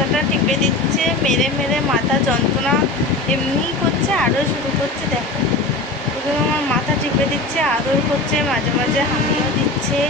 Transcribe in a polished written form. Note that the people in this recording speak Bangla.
মাথাটা টিপে দিচ্ছে, মেরে মেরে মাথা যন্ত্রণা এমনি করছে, আরও শুরু করছে। দেখো শুধু আমার মাথা টিপে দিচ্ছে, আদর করছে, মাঝে মাঝে হামিও দিচ্ছে।